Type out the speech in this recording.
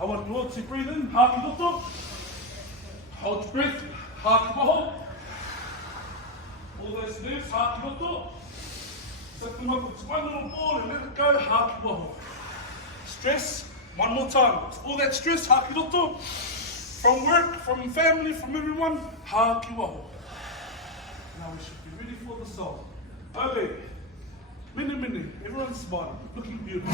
I want you all to breathe in. Haki roto. Hold your breath. Haki waho. All those nerves. Haki roto. Set them up with one little ball and let it go. Haki waho. Stress. One more time. All that stress. Haki roto. From work, from family, from everyone. Haki waho. Now we should be ready for the song. Okay. Mini. Everyone's smiling. Looking beautiful.